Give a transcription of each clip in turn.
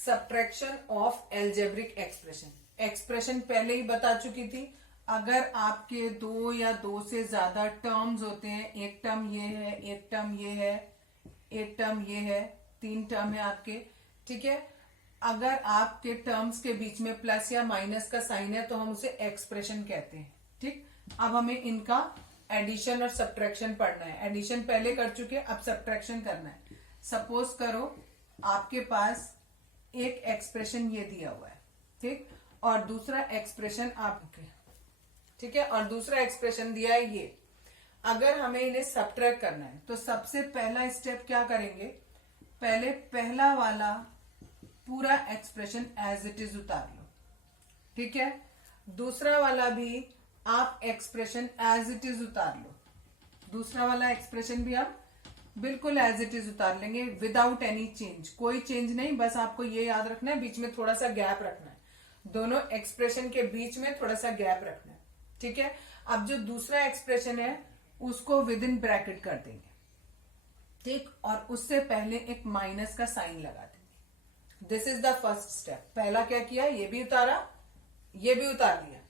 Subtraction of algebraic expression. Expression पहले ही बता चुकी थी। अगर आपके दो या दो से ज्यादा टर्म्स होते हैं, एक टर्म ये है, एक टर्म ये है, एक टर्म ये है, तीन टर्म है आपके, ठीक है। अगर आपके टर्म्स के बीच में प्लस या माइनस का साइन है तो हम उसे एक्सप्रेशन कहते हैं, ठीक। अब हमें इनका एडिशन और सब्ट्रैक्शन पढ़ना है। एडिशन पहले कर चुके, अब सब्ट्रैक्शन करना है। सपोज करो आपके पास एक एक्सप्रेशन ये दिया हुआ है, ठीक, और दूसरा एक्सप्रेशन आपके, ठीक है, और दूसरा एक्सप्रेशन दिया है ये। अगर हमें इन्हें सब्ट्रैक्ट करना है तो सबसे पहला स्टेप क्या करेंगे, पहले पहला वाला पूरा एक्सप्रेशन एज इट इज उतार लो, ठीक है। दूसरा वाला भी आप एक्सप्रेशन एज इट इज उतार लो। दूसरा वाला एक्सप्रेशन भी आप बिल्कुल एज इट इज उतार लेंगे विदाउट एनी चेंज, कोई चेंज नहीं। बस आपको ये याद रखना है बीच में थोड़ा सा गैप रखना है, दोनों एक्सप्रेशन के बीच में थोड़ा सा गैप रखना है, ठीक है। अब जो दूसरा एक्सप्रेशन है उसको विद इन ब्रैकेट कर देंगे, ठीक, और उससे पहले एक माइनस का साइन लगा देंगे। This is the first step. पहला क्या किया, ये भी उतारा, ये भी उतार लिया।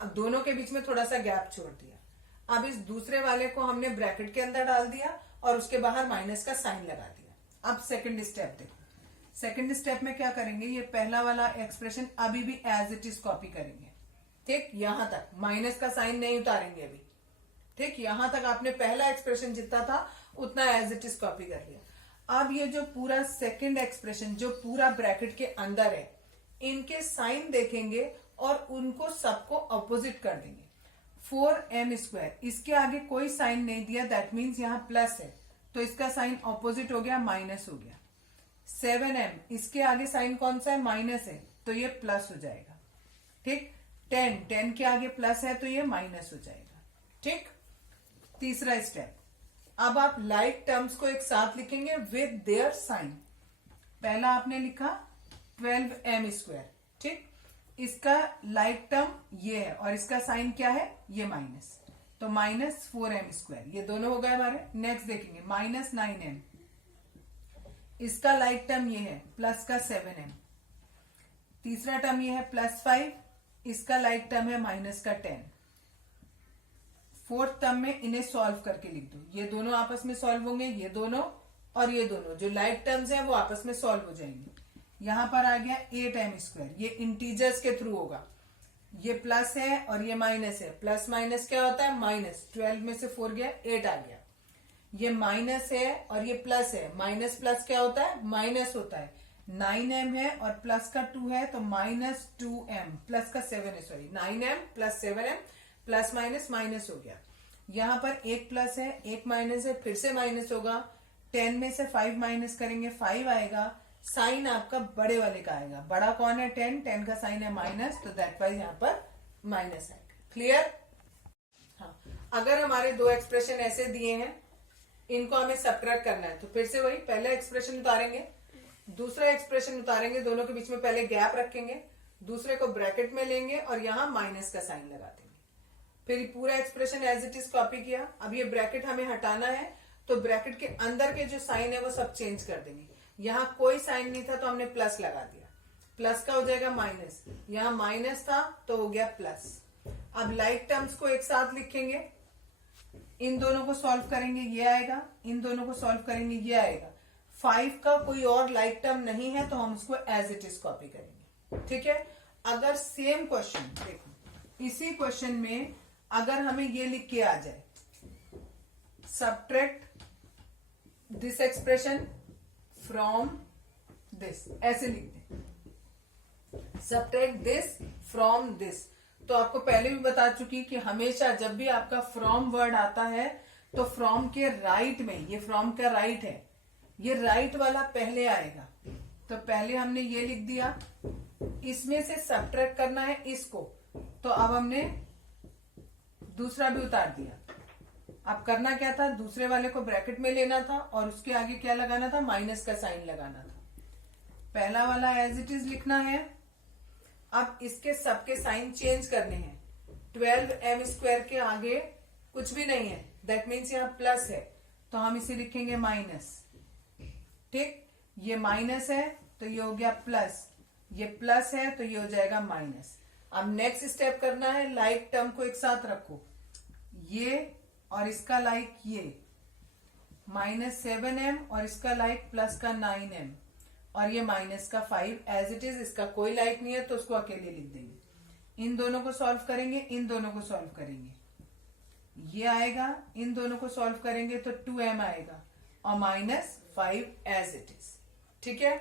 अब दोनों के बीच में थोड़ा सा गैप छोड़ दिया। अब इस दूसरे वाले को हमने ब्रैकेट के अंदर डाल दिया और उसके बाहर माइनस का साइन लगा दिया। अब सेकंड स्टेप देखो। सेकंड स्टेप में क्या करेंगे, ये पहला वाला एक्सप्रेशन अभी भी एज इट इज कॉपी करेंगे, ठीक, यहां तक माइनस का साइन नहीं उतारेंगे अभी, ठीक। यहां तक आपने पहला एक्सप्रेशन जितना था उतना एज इट इज कॉपी कर लिया। अब ये जो पूरा सेकंड एक्सप्रेशन जो पूरा ब्रैकेट के अंदर है, इनके साइन देखेंगे और उनको सबको ऑपोजिट कर देंगे। 4m², इसके आगे कोई साइन नहीं दिया, दैट मीन्स यहां प्लस है तो इसका साइन ऑपोजिट हो गया, माइनस हो गया। 7m, इसके आगे साइन कौन सा है, माइनस है तो ये प्लस हो जाएगा, ठीक। 10 के आगे प्लस है तो ये माइनस हो जाएगा, ठीक। तीसरा स्टेप, अब आप लाइक टर्म्स को एक साथ लिखेंगे विद देयर साइन। पहला आपने लिखा 12m², ठीक, इसका लाइक टर्म ये है और इसका साइन क्या है, ये माइनस, तो -4m², ये दोनों हो गए हमारे। नेक्स्ट देखेंगे -9m, इसका लाइक टर्म ये है, प्लस का 7m। तीसरा टर्म ये है +5, इसका लाइक टर्म है माइनस का 10। फोर्थ टर्म में इन्हें सॉल्व करके लिख दो, ये दोनों आपस में सॉल्व होंगे, ये दोनों और ये दोनों जो लाइक टर्म्स हैं वो आपस में सॉल्व हो जाएंगे। यहां पर आ गया 8m², ये इंटीजर्स के थ्रू होगा, ये प्लस है और ये माइनस है, प्लस माइनस क्या होता है, माइनस। 12 में से 4 गया, 8 आ गया। ये माइनस है और ये प्लस है, माइनस प्लस क्या होता है, माइनस होता है। 9m है और प्लस का 2 है तो -2m, प्लस का 7 है, sorry, 9m + 7m, plus minus minus हो गया। यहां पर एक प्लस है, एक माइनस है, फिर से माइनस होगा। 10 में से 5 माइनस करेंगे, 5 आएगा। साइन आपका बड़े वाले का आएगा, बड़ा कौन है, 10 का साइन है माइनस, तो दैट वाइज यहाँ पर माइनस आएगा। क्लियर। हाँ, अगर हमारे दो एक्सप्रेशन ऐसे दिए हैं, इनको हमें सब्ट्रैक्ट करना है तो फिर से वही पहला एक्सप्रेशन उतारेंगे, दूसरा एक्सप्रेशन उतारेंगे, दोनों के बीच में पहले गैप रखेंगे, दूसरे को ब्रैकेट में लेंगे और यहां माइनस का साइन लगा देंगे। फिर पूरा expression as it is copy किया। अब ये ब्रैकेट हमें हटाना है तो ब्रैकेट के अंदर के जो साइन है वो सब चेंज कर देंगे। यहाँ कोई साइन नहीं था तो हमने प्लस लगा दिया, प्लस का हो जाएगा माइनस, यहाँ माइनस था तो हो गया प्लस। अब लाइक टर्म्स को एक साथ लिखेंगे, इन दोनों को सॉल्व करेंगे, ये आएगा, इन दोनों को सॉल्व करेंगे, ये आएगा। 5 का कोई और लाइक टर्म नहीं है तो हम उसको एज इट इज कॉपी करेंगे, ठीक है। अगर सेम क्वेश्चन देखो, इसी क्वेश्चन में अगर हमें ये लिख के आ जाए, subtract this expression from this, ऐसे लिख दें, सब्ट्रैक्ट दिस फ्रॉम दिस, तो आपको पहले भी बता चुकी कि हमेशा जब भी आपका फ्रॉम वर्ड आता है तो फ्रॉम के राइट में, ये फ्रॉम का राइट है, ये राइट वाला पहले आएगा। तो पहले हमने ये लिख दिया, इसमें से सब्ट्रैक्ट करना है इसको, तो अब हमने दूसरा भी उतार दिया। अब करना क्या था, दूसरे वाले को ब्रैकेट में लेना था और उसके आगे क्या लगाना था, माइनस का साइन लगाना था। पहला वाला एज इट इज लिखना है। अब इसके सबके साइन चेंज करने हैं। 12m² के आगे कुछ भी नहीं है, दैट मीन्स यहाँ प्लस है तो हम इसे लिखेंगे माइनस, ठीक। ये माइनस है तो ये हो गया प्लस, ये प्लस है तो ये हो जाएगा माइनस। अब नेक्स्ट स्टेप करना है, लाइक टर्म को एक साथ रखो, ये और इसका लाइक ये -7m और इसका लाइक प्लस का 9m और ये माइनस का 5 एज इट इज। इसका कोई लाइक नहीं है तो उसको अकेले लिख देंगे। इन दोनों को सॉल्व करेंगे, इन दोनों को सॉल्व करेंगे, ये आएगा, इन दोनों को सॉल्व करेंगे तो 2m आएगा और -5 एज इट इज। ठीक है।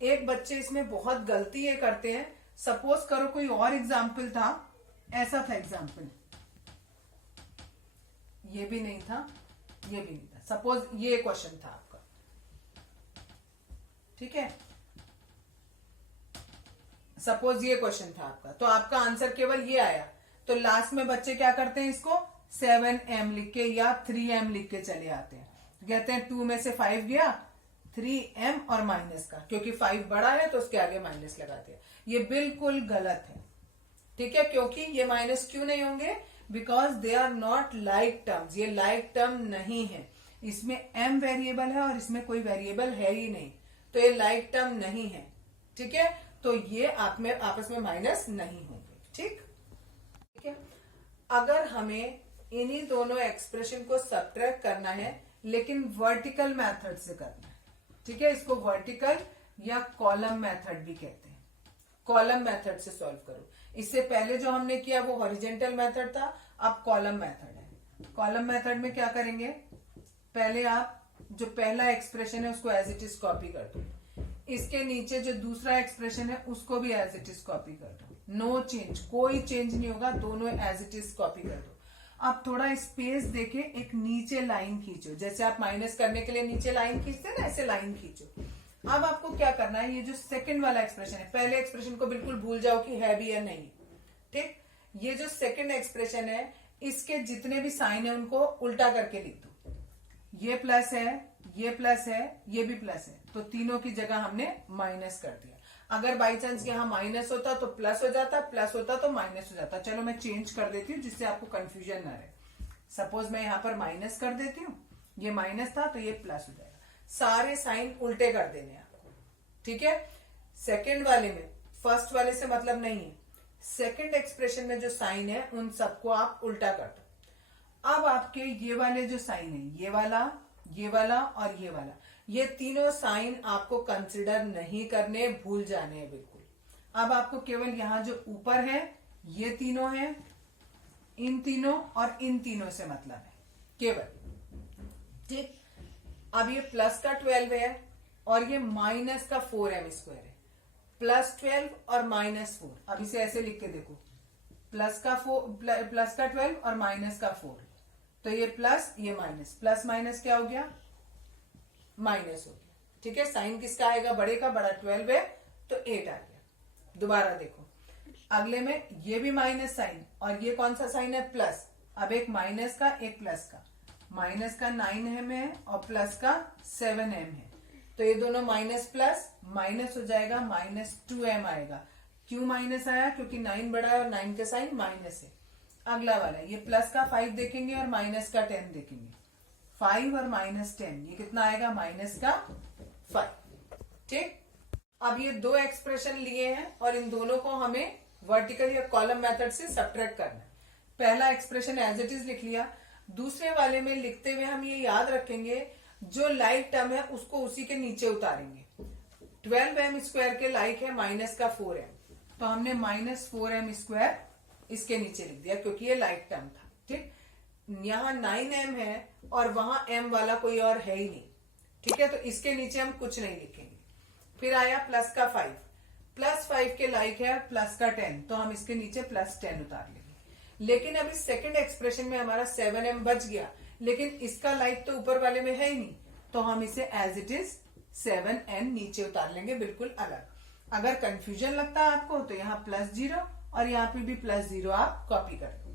एक बच्चे इसमें बहुत गलती ये करते हैं, सपोज करो कोई और एग्जाम्पल था, ऐसा था एग्जाम्पल, ये भी नहीं था, ये भी नहीं था, सपोज ये क्वेश्चन था आपका, ठीक है, सपोज ये क्वेश्चन था आपका, तो आपका आंसर केवल ये आया, तो लास्ट में बच्चे क्या करते हैं, इसको 7m लिख के या 3m लिख के चले आते हैं। कहते हैं 2 में से 5 गया, 3m और माइनस का, क्योंकि 5 बड़ा है तो उसके आगे माइनस लगाते हैं। ये बिल्कुल गलत है। ठीक है, क्योंकि ये माइनस क्यों नहीं होंगे, because they are not like terms, ये लाइक टर्म नहीं है। इसमें m वेरिएबल है और इसमें कोई वेरिएबल है ही नहीं, तो ये लाइक टर्म नहीं है। ठीक है, तो ये आप में आपस में माइनस नहीं होंगे। ठीक है, अगर हमें इन्हीं दोनों एक्सप्रेशन को सब्ट्रैक्ट करना है, लेकिन वर्टिकल मेथड से करना है। ठीक है, इसको वर्टिकल या कॉलम मेथड भी कहते हैं। कॉलम मेथड से सॉल्व करो। इससे पहले जो हमने किया वो हॉरिजेंटल मेथड था, अब कॉलम मेथड है। कॉलम मेथड में क्या करेंगे, पहले आप जो पहला एक्सप्रेशन है उसको एज इट इज कॉपी कर दो, इसके नीचे जो दूसरा एक्सप्रेशन है उसको भी एज इट इज कॉपी कर दो, नो चेंज, कोई चेंज नहीं होगा, दोनों एज इट इज कॉपी कर दो। अब थोड़ा स्पेस देके एक नीचे लाइन खींचो, जैसे आप माइनस करने के लिए नीचे लाइन खींचते हैं ना, ऐसे लाइन खींचो। अब आपको क्या करना है, ये जो सेकंड वाला एक्सप्रेशन है, पहले एक्सप्रेशन को बिल्कुल भूल जाओ कि है भी या नहीं। ठीक, ये जो सेकंड एक्सप्रेशन है, इसके जितने भी साइन है उनको उल्टा करके लिख दो। ये प्लस है, ये प्लस है, ये भी प्लस है, तो तीनों की जगह हमने माइनस कर दिया। अगर बाई चांस यहाँ माइनस होता तो प्लस हो जाता, प्लस होता तो माइनस हो जाता। चलो मैं चेंज कर देती हूँ जिससे आपको कंफ्यूजन ना रहे। सपोज मैं यहाँ पर माइनस कर देती हूँ, ये माइनस था तो ये प्लस हो जाएगा। सारे साइन उल्टे कर देने आपको। ठीक है, सेकंड वाले में फर्स्ट वाले से मतलब नहीं है, सेकंड एक्सप्रेशन में जो साइन है उन सबको आप उल्टा कर दो। अब आपके ये वाले जो साइन है, ये वाला और ये वाला, ये तीनों साइन आपको कंसिडर नहीं करने, भूल जाने हैं बिल्कुल। अब आपको केवल यहां जो ऊपर है ये तीनों है, इन तीनों और इन तीनों से मतलब है केवल। ठीक, अब ये प्लस का 12 है और ये माइनस का 4m² है। +12 और -4, अब इसे ऐसे लिख के देखो, प्लस का 12 और माइनस का 4, तो ये प्लस ये माइनस, प्लस माइनस क्या हो गया, माइनस हो गया। ठीक है, साइन किसका आएगा, बड़े का, बड़ा 12 है तो 8 आ गया। दोबारा देखो, अगले में ये भी माइनस साइन और ये कौन सा साइन है, प्लस। अब एक माइनस का एक प्लस का, माइनस का 9m है और प्लस का 7m है, तो ये दोनों माइनस प्लस माइनस हो जाएगा, -2m आएगा। क्यों माइनस आया, क्योंकि 9 बड़ा है और 9 के साइन माइनस है। अगला वाला ये प्लस का 5 देखेंगे और माइनस का 10 देखेंगे, 5 और -10, ये कितना आएगा, माइनस का 5। ठीक, अब ये दो एक्सप्रेशन लिए हैं और इन दोनों को हमें वर्टिकल या कॉलम मेथड से सब्ट्रैक्ट करना है। पहला एक्सप्रेशन एज इट इज लिख लिया, दूसरे वाले में लिखते हुए हम ये याद रखेंगे जो लाइक टर्म है उसको उसी के नीचे उतारेंगे। 12m² के लाइक है माइनस का 4m, तो हमने -4m² इसके नीचे लिख दिया क्योंकि ये लाइक टर्म था। ठीक, यहाँ 9m है और वहां m वाला कोई और है ही नहीं। ठीक है, तो इसके नीचे हम कुछ नहीं लिखेंगे। फिर आया प्लस का 5, +5 के लाइक है प्लस का 10, तो हम इसके नीचे +10 उतार लेंगे। लेकिन अभी सेकंड एक्सप्रेशन में हमारा 7m बच गया, लेकिन इसका लाइक तो ऊपर वाले में है ही नहीं, तो हम इसे एज इट इज 7n नीचे उतार लेंगे, बिल्कुल अलग। अगर कंफ्यूजन लगता है आपको तो यहाँ +0 और यहाँ पे भी +0 आप कॉपी कर दो।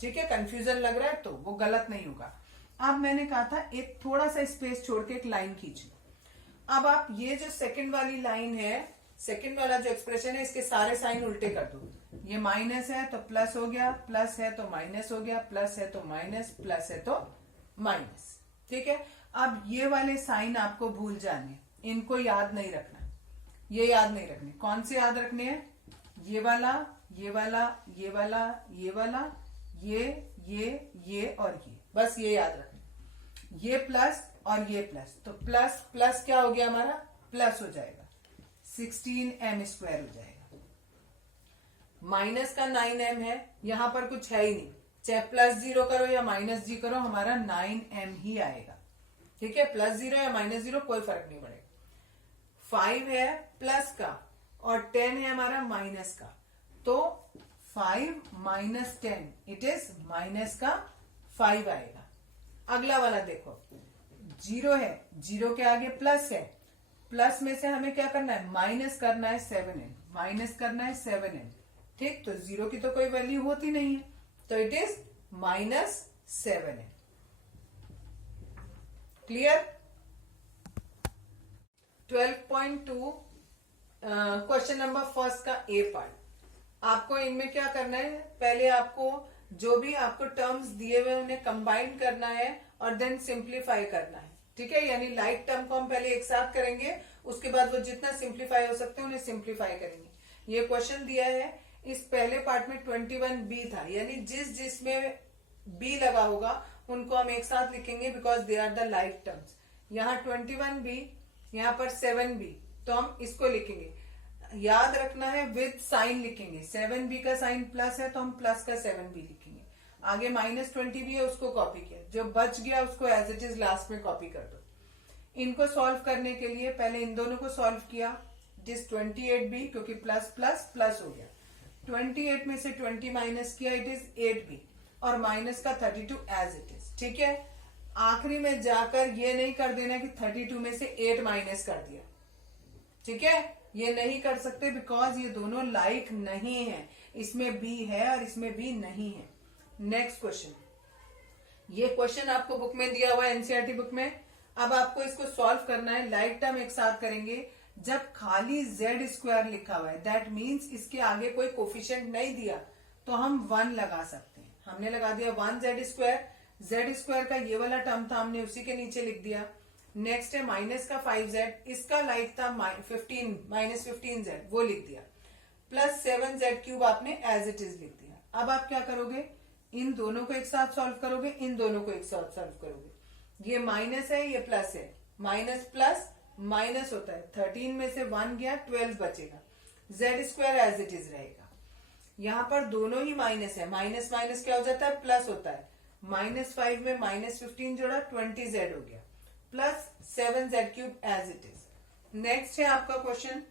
ठीक है, कंफ्यूजन लग रहा है तो वो गलत नहीं होगा। अब मैंने कहा था एक थोड़ा सा स्पेस छोड़ के एक लाइन खींच लो। अब आप ये जो सेकंड वाली लाइन है, सेकंड वाला जो एक्सप्रेशन है, इसके सारे साइन उल्टे कर दो। ये माइनस है तो प्लस हो गया, प्लस है तो माइनस हो गया, प्लस है तो माइनस, प्लस है तो माइनस। ठीक है, अब ये वाले साइन आपको भूल जाने, इनको याद नहीं रखना। ये याद नहीं रखने। कौन से याद रखने हैं? ये वाला, ये वाला, ये वाला, ये वाला, ये और ये, बस ये याद रखने। ये प्लस और ये प्लस, तो प्लस प्लस क्या हो गया हमारा? प्लस हो जाएगा, 16m² हो जाएगा। माइनस का 9m है, यहां पर कुछ है ही नहीं, चाहे +0 करो या -g करो, हमारा 9m ही आएगा। ठीक है, +0 या -0 कोई फर्क नहीं पड़ेगा। 5 है प्लस का और 10 है हमारा माइनस का, तो 5 - 10 इट इज माइनस का 5 आएगा। अगला वाला देखो, 0 है, 0 के आगे प्लस है, प्लस में से हमें क्या करना है? माइनस करना है 7n, माइनस करना है 7n। ठीक, तो 0 की तो कोई वैल्यू होती नहीं है, तो it is -7n। Clear? 12.2 question number first का ए पार्ट। आपको इनमें क्या करना है? पहले आपको जो भी आपको टर्म्स दिए हुए उन्हें कंबाइन करना है और देन सिंप्लीफाई करना है। ठीक है, यानी लाइक टर्म को हम पहले एक साथ करेंगे, उसके बाद वो जितना सिंप्लीफाई हो सकते हैं उन्हें सिंप्लीफाई करेंगे। ये क्वेश्चन दिया है, इस पहले पार्ट में 21b था, यानी जिसमें b लगा होगा उनको हम एक साथ लिखेंगे because they are the like terms. यहाँ 21b, यहाँ पर 7b, तो हम इसको लिखेंगे। याद रखना है विद साइन लिखेंगे, 7b का साइन प्लस है तो हम प्लस का 7b लिखेंगे। आगे -20b है, उसको कॉपी किया, जो बच गया उसको एज इट इज लास्ट में कॉपी कर दो। इनको सॉल्व करने के लिए पहले इन दोनों को सॉल्व किया, जिस 28b, क्योंकि प्लस प्लस प्लस हो गया, 28 में से 20 माइनस किया, इट इज 8b, और माइनस का 32 एज इट इज। ठीक है, आखिरी में जाकर ये नहीं कर देना कि 32 में से 8 माइनस कर दिया। ठीक है, ये नहीं कर सकते बिकॉज ये दोनों लाइक नहीं है, इसमें b है और इसमें b नहीं है। नेक्स्ट क्वेश्चन, ये क्वेश्चन आपको बुक में दिया हुआ है, एनसीईआरटी बुक में। अब आपको इसको सॉल्व करना है, लाइक टर्म एक साथ करेंगे। जब खाली z² लिखा हुआ है, दैट मीन्स इसके आगे कोई कोफिशिएंट नहीं दिया, तो हम 1 लगा सकते हैं। हमने लगा दिया 1z², z² का ये वाला टर्म था, हमने उसी के नीचे लिख दिया। नेक्स्ट है माइनस का 5z, इसका लाइक था -15z, वो लिख दिया, प्लस 7z³ आपने एज इट इज लिख दिया। अब आप क्या करोगे? इन दोनों को एक साथ सॉल्व करोगे, इन दोनों को एक साथ सॉल्व करोगे। ये माइनस है, ये प्लस है, माइनस प्लस माइनस होता है, 13 में से 1 गया, 12 बचेगा, z² एज इट इज रहेगा। यहाँ पर दोनों ही माइनस है, माइनस माइनस क्या हो जाता है? प्लस होता है। -5 में -15 जोड़ा, 20z हो गया, plus 7z³ as it is. Next है आपका क्वेश्चन,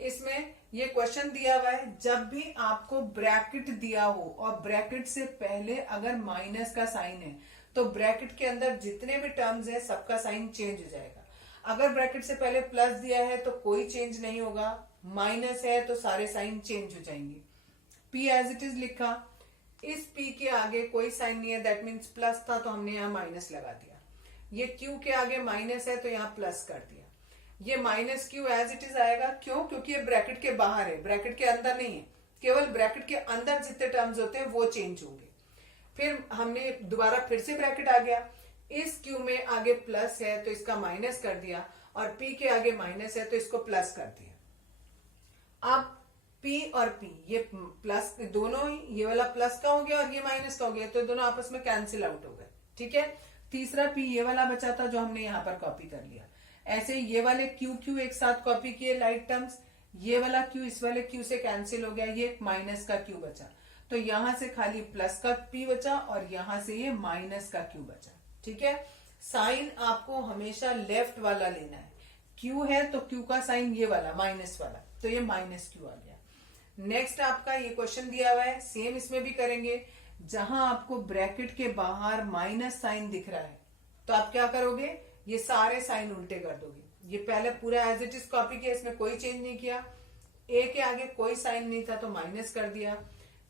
इसमें ये क्वेश्चन दिया हुआ है, जब भी आपको ब्रैकेट दिया हो और ब्रैकेट से पहले अगर माइनस का साइन है, तो ब्रैकेट के अंदर जितने भी टर्म्स है सबका साइन चेंज हो जाएगा। अगर ब्रैकेट से पहले प्लस दिया है तो कोई चेंज नहीं होगा, माइनस है तो सारे साइन चेंज हो जाएंगे। p एज इट इज लिखा, इस p के आगे कोई साइन नहीं है, दैट मीन्स प्लस था तो हमने यहाँ माइनस लगा दिया। ये q के आगे माइनस है तो यहाँ प्लस कर दिया। ये -q एज इट इज आएगा, क्यों? क्योंकि ये ब्रैकेट के बाहर है, ब्रैकेट के अंदर नहीं है। केवल ब्रैकेट के अंदर जितने टर्म्स होते हैं वो चेंज होंगे। फिर हमने दोबारा फिर से ब्रैकेट आ गया, इस q में आगे प्लस है तो इसका माइनस कर दिया, और p के आगे माइनस है तो इसको प्लस कर दिया। अब p और p ये प्लस दोनों ही, ये वाला प्लस का हो गया और ये माइनस का हो गया, तो दोनों आपस में कैंसिल आउट हो गए। ठीक है, तीसरा p ये वाला बचा था जो हमने यहाँ पर कॉपी कर लिया। ऐसे ये वाले q एक साथ कॉपी किए लाइक टर्म्स, ये वाला q इस वाले q से कैंसिल हो गया, ये माइनस का q बचा, तो यहां से खाली प्लस का p बचा और यहां से ये माइनस का q बचा। ठीक है, साइन आपको हमेशा लेफ्ट वाला लेना है। q है तो q का साइन ये वाला माइनस वाला, तो ये -q आ गया। नेक्स्ट आपका ये क्वेश्चन दिया हुआ है, सेम इसमें भी करेंगे। जहां आपको ब्रैकेट के बाहर माइनस साइन दिख रहा है तो आप क्या करोगे? ये सारे साइन उल्टे कर दोगे। ये पहले पूरा एज इट इज कॉपी किया, इसमें कोई चेंज नहीं किया। a के आगे कोई साइन नहीं था तो माइनस कर दिया,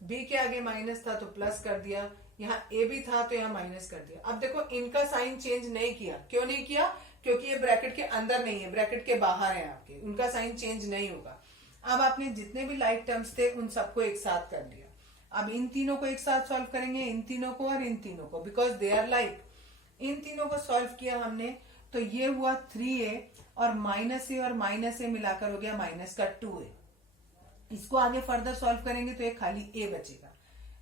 b के आगे माइनस था तो प्लस कर दिया, यहाँ a भी था तो यहाँ माइनस कर दिया। अब देखो इनका साइन चेंज नहीं किया, क्यों नहीं किया? क्योंकि ये ब्रैकेट के अंदर नहीं है, ब्रैकेट के बाहर है आपके, उनका साइन चेंज नहीं होगा। अब आपने जितने भी लाइक टर्म्स थे उन सबको एक साथ कर लिया। अब इन तीनों को एक साथ सॉल्व करेंगे, इन तीनों को और इन तीनों को, बिकॉज दे आर लाइक। इन तीनों को सॉल्व किया हमने तो ये हुआ 3a और माइनस ए और माइनस ए मिलाकर हो गया माइनस का 2a। इसको आगे फर्दर सॉल्व करेंगे तो एक खाली a बचेगा।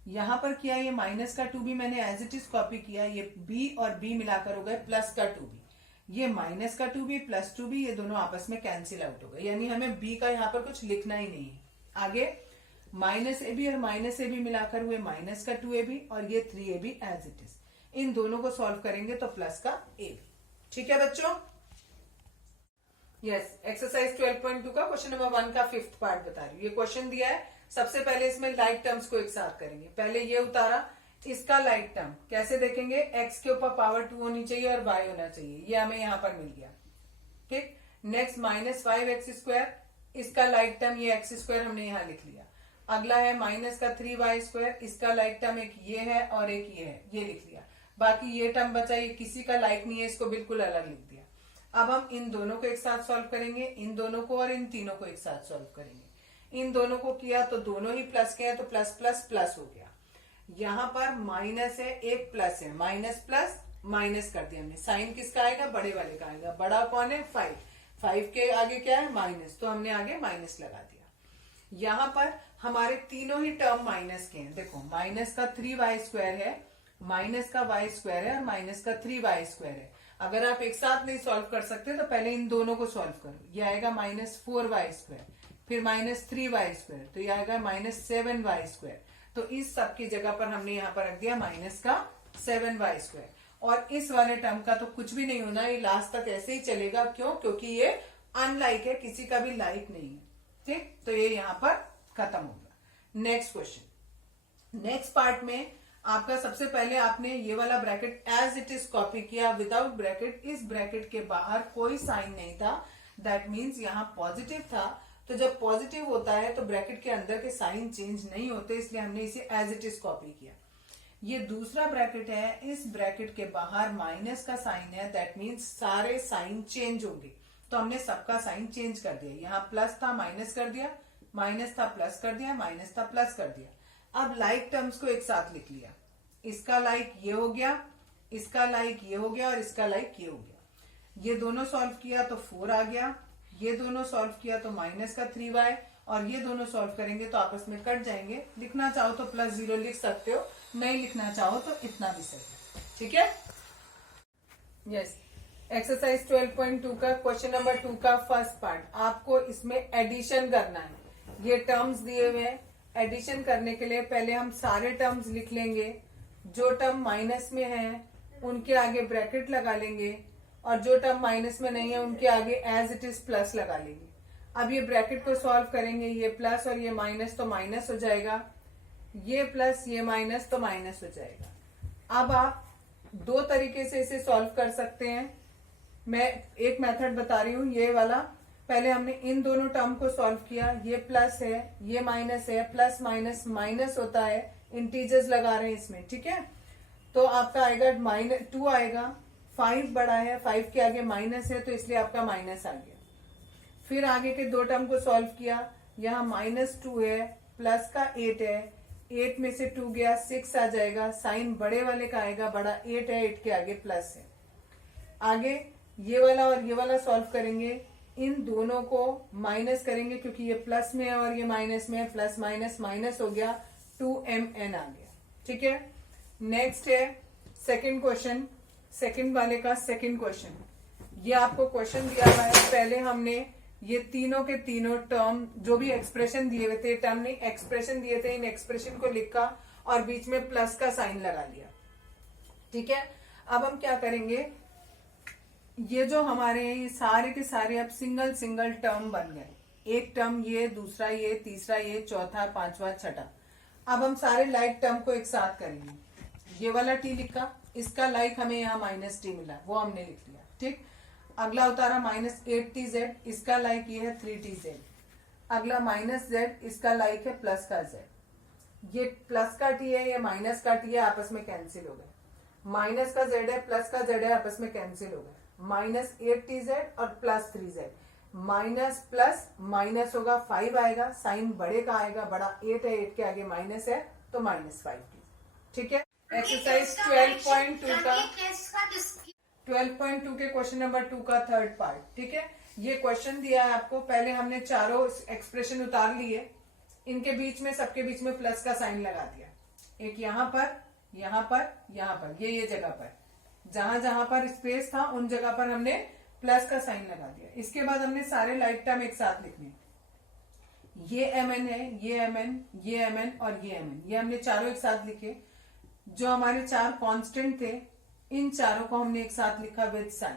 यहां पर किया ये माइनस का 2b मैंने एज इट इज कॉपी किया, ये b और b मिलाकर हो गए प्लस का 2b। ये माइनस का 2b प्लस 2b ये दोनों आपस में कैंसिल आउट हो गए, यानी हमें b का यहाँ पर कुछ लिखना ही नहीं है। आगे माइनस ए बी और माइनस ए बी मिलाकर हुए माइनस का 2ab और ये 3ab एज इट इज। इन दोनों को सॉल्व करेंगे तो प्लस का ab। ठीक है बच्चों? यस, एक्सरसाइज 12.2 का क्वेश्चन नंबर 1 का 5th पार्ट बता रही हूँ। ये क्वेश्चन दिया है, सबसे पहले इसमें लाइक टर्म्स को एक साथ करेंगे। पहले ये उतारा, इसका लाइक टर्म कैसे देखेंगे, x के ऊपर पावर 2 होनी चाहिए और y होना चाहिए, ये हमें यहाँ पर मिल गया। ठीक, नेक्स्ट माइनस 5x², इसका लाइक टर्म ये x² हमने यहाँ लिख लिया। अगला है माइनस का 3y², इसका लाइक टर्म एक ये है और एक ये है, ये लिख लिया। बाकी ये टर्म बचा, ये किसी का लाइक नहीं है, इसको बिल्कुल अलग लिख दिया। अब हम इन दोनों को एक साथ सॉल्व करेंगे, इन दोनों को और इन तीनों को एक साथ सॉल्व करेंगे। इन दोनों को किया तो दोनों ही प्लस के हैं, तो प्लस प्लस प्लस हो गया। यहाँ पर माइनस है, एक प्लस है, माइनस प्लस माइनस कर दिया हमने। साइन किसका आएगा, बड़े वाले का आएगा। बड़ा कौन है, 5, 5 के आगे क्या है, माइनस, तो हमने आगे माइनस लगा दिया। यहाँ पर हमारे तीनों ही टर्म माइनस के हैं। देखो माइनस का 3y² है, माइनस का y² है और माइनस का 3y² है। अगर आप एक साथ नहीं सॉल्व कर सकते तो पहले इन दोनों को सॉल्व करो। ये आएगा माइनस 4y², फिर माइनस 3y², तो ये आएगा माइनस 7y²। तो इस सब की जगह पर हमने यहाँ पर रख दिया माइनस का 7y²। और इस वाले टर्म का तो कुछ भी नहीं होना, ये लास्ट तक ऐसे ही चलेगा। क्यों? क्योंकि ये अनलाइक है, किसी का भी लाइक नहीं है। ठीक, तो ये यहाँ पर खत्म हो गया। नेक्स्ट क्वेश्चन, नेक्स्ट पार्ट में आपका सबसे पहले आपने ये वाला bracket as it is copy किया विदाउट ब्रैकेट। इस ब्रैकेट के बाहर कोई साइन नहीं था, दैट मीन्स यहाँ पॉजिटिव था। तो जब पॉजिटिव होता है तो ब्रैकेट के अंदर के साइन चेंज नहीं होते, इसलिए हमने इसे एज इट इज कॉपी किया। ये दूसरा ब्रैकेट है, इस ब्रैकेट के बाहर माइनस का साइन है, दैट मीन्स सारे साइन चेंज होंगे। तो हमने सबका साइन चेंज कर दिया। यहाँ प्लस था माइनस कर दिया, माइनस था प्लस कर दिया, माइनस था प्लस कर दिया। अब लाइक टर्म्स को एक साथ लिख लिया। इसका लाइक ये हो गया, इसका लाइक ये हो गया और इसका लाइक ये हो गया। ये दोनों सॉल्व किया तो 4 आ गया, ये दोनों सॉल्व किया तो माइनस का 3y, और ये दोनों सॉल्व करेंगे तो आपस में कट जाएंगे। लिखना चाहो तो +0 लिख सकते हो, नहीं लिखना चाहो तो इतना भी सही। ठीक है? यस, एक्सरसाइज 12.2 का क्वेश्चन नंबर 2 का फर्स्ट पार्ट। आपको इसमें एडिशन करना है। ये टर्म्स दिए हुए हैं, एडिशन करने के लिए पहले हम सारे टर्म्स लिख लेंगे। जो टर्म माइनस में है उनके आगे ब्रैकेट लगा लेंगे, और जो टर्म माइनस में नहीं है उनके आगे एज इट इज प्लस लगा लेंगे। अब ये ब्रैकेट को सॉल्व करेंगे, ये प्लस और ये माइनस तो माइनस हो जाएगा, ये प्लस ये माइनस तो माइनस हो जाएगा। अब आप दो तरीके से इसे सॉल्व कर सकते हैं। मैं एक मेथड बता रही हूँ, ये वाला। पहले हमने इन दोनों टर्म को सॉल्व किया, ये प्लस है ये माइनस है, प्लस माइनस माइनस होता है, इंटीजर्स लगा रहे हैं इसमें। ठीक है, तो आपका आएगा -2 आएगा। 5 बड़ा है, 5 के आगे माइनस है, तो इसलिए आपका माइनस आ गया। फिर आगे के दो टर्म को सॉल्व किया, यहाँ -2 है, प्लस का 8 है, 8 में से 2 गया 6 आ जाएगा। साइन बड़े वाले का आएगा, बड़ा 8 है, 8 के आगे प्लस है। आगे ये वाला और ये वाला सॉल्व करेंगे, इन दोनों को माइनस करेंगे क्योंकि ये प्लस में है और ये माइनस में है, प्लस माइनस माइनस हो गया, 2mn आ गया। ठीक है, नेक्स्ट है सेकंड क्वेश्चन। सेकंड वाले का सेकंड क्वेश्चन, ये आपको क्वेश्चन दिया हुआ है। पहले हमने ये तीनों के तीनों टर्म जो भी एक्सप्रेशन दिए हुए थे, टर्म नहीं एक्सप्रेशन दिए थे, इन एक्सप्रेशन को लिखा और बीच में प्लस का साइन लगा लिया। ठीक है, अब हम क्या करेंगे, ये जो हमारे ये सारे के सारे अब सिंगल सिंगल टर्म बन गए। एक टर्म ये, दूसरा ये, तीसरा ये, चौथा, पांचवा, छठा। अब हम सारे लाइक टर्म को एक साथ करेंगे। ये वाला t लिखा, इसका लाइक हमें यहाँ -t मिला, वो हमने लिख लिया। ठीक, अगला उतारा -8tz, इसका लाइक ये है 3tz। अगला -z, इसका लाइक है प्लस का z। ये प्लस का t है, ये माइनस का t है, आपस में कैंसिल हो गए। माइनस का z है, प्लस का z है, आपस में कैंसिल हो गए। -8tz और +3z, माइनस प्लस माइनस होगा, 5 आएगा, साइन बड़े का आएगा, बड़ा 8 है, 8 के आगे माइनस है तो -5t। ठीक है, एक्सरसाइज 12.2 का 12.2 के क्वेश्चन नंबर 2 का थर्ड पार्ट। ठीक है, ये क्वेश्चन दिया है आपको, पहले हमने चारों एक्सप्रेशन उतार लिए, इनके बीच में सबके बीच में प्लस का साइन लगा दिया, एक यहाँ पर, यहाँ पर, यहाँ पर, ये जगह पर, जहां जहां पर स्पेस था उन जगह पर हमने प्लस का साइन लगा दिया। इसके बाद हमने सारे लाइक टर्म एक साथ लिखने, ये mn है, ये mn, ये mn और ये mn, ये हमने चारों एक साथ लिखे। जो हमारे चार कांस्टेंट थे इन चारों को हमने एक साथ लिखा विद साइन।